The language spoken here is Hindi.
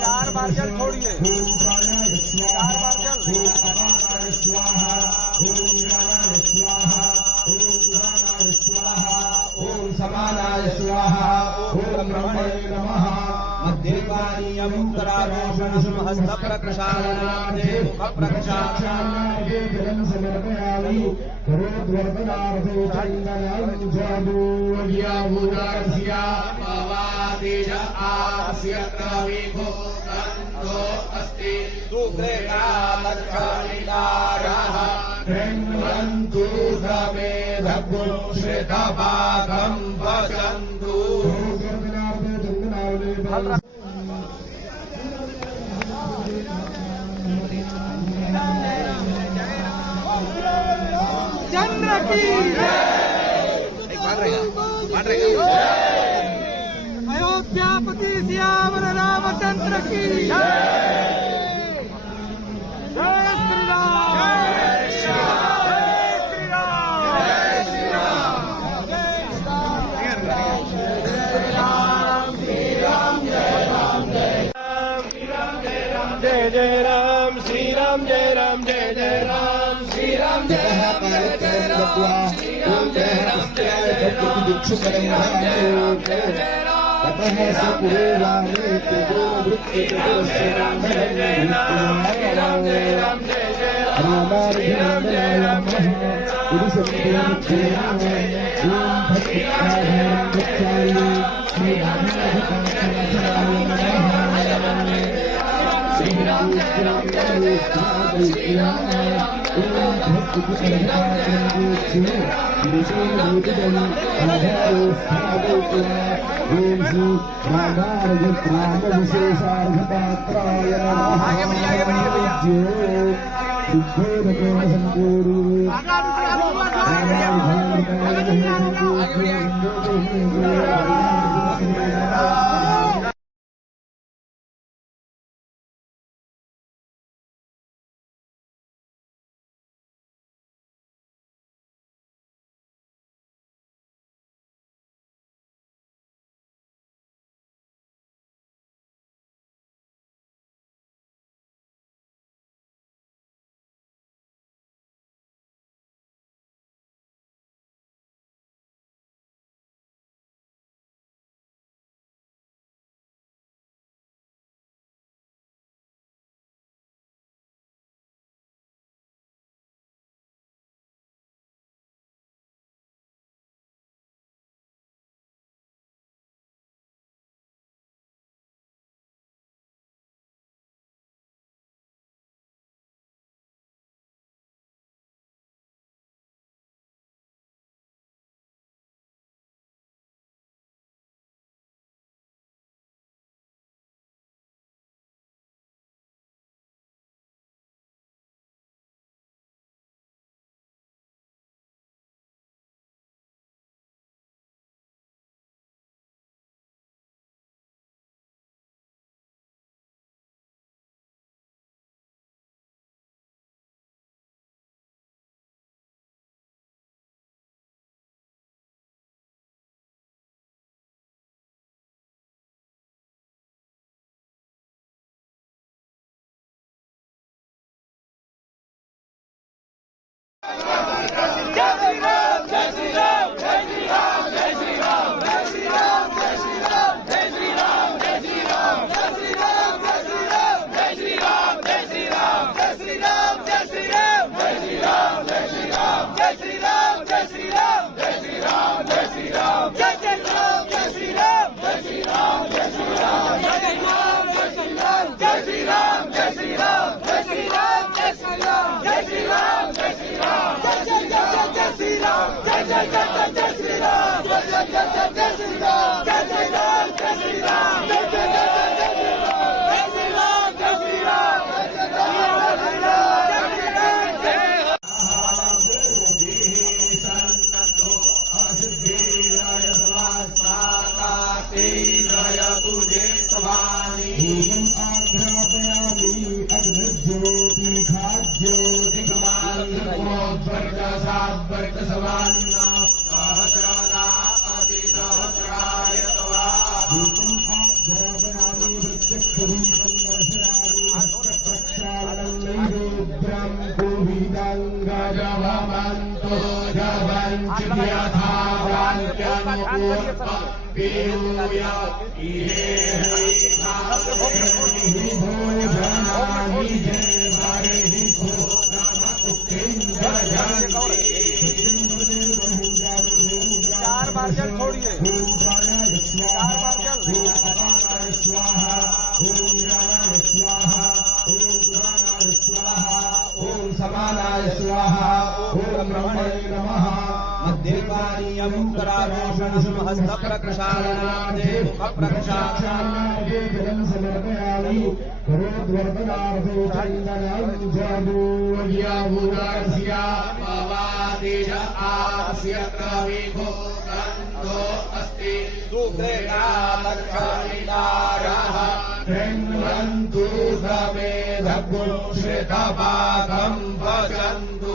चार बार जल छोड़िए, चार बार जल। स्वाहा ओम ज्ञानाय स्वाहा ओम उदानाय स्वाहा ओम समानाय स्वाहा ओम ब्रह्मणे नमः। मध्यपानीयं उत्तरारोषणं हस्तप्रक्षालनार्थे मुखप्रक्षालनार्थे जलं समर्पयामि। करोद्वर्तनार्थे चन्दनं जादूर्यामुदास्या पवादेश आस्य कविभो गन्धो अस्ति सुकृतालक्षणिकारः कृण्वन्तु समेधपुच्छ्रितभागं भजन्तु। चंद्र की अयोध्यापति सियावर रामचंद्र की जय श्री राम, जय श्री राम, जय श्री राम, जय श्री राम, जय राम, जय राम, जय जय राम, श्री राम, जय राम, जय जय राम, श्री राम, जय राम, जय जय राम, श्री राम, जय राम, जय जय राम, श्री राम, जय राम, जय जय राम। ततः सपुरे रामे तेजो वृत्ति जय राम, जय जय राम, श्री राम, जय राम, जय जय राम, श्री राम, जय राम, जय जय राम, श्री राम, जय राम, जय जय राम, श्री राम, जय राम, जय जय राम, श्री राम, जय राम, जय जय राम, श्री राम, जय राम, जय जय राम, श्री राम, जय राम, जय चार बार जल छोड़िए, 4 बार जल। स्वाहा ओम ज्ञानाय स्वाहा ओम ज्ञानाय स्वाहा ओम समानाय स्वाहा ओम ब्रह्मणे नमः। मध्यपानीयं करारोषणं हस्तप्रक्षालनार्थे मुखप्रक्षालनार्थे जलं समर्पयामि। करोद्वर्तनार्थो चन्दनं जादूर्यावुदास्य पवादेश आस्य कविभो गन्धो अस्ति सुप्रेतालक्षणितारः कृण्वन्तु समेधपुच्छ्रितपाकं भजन्तु।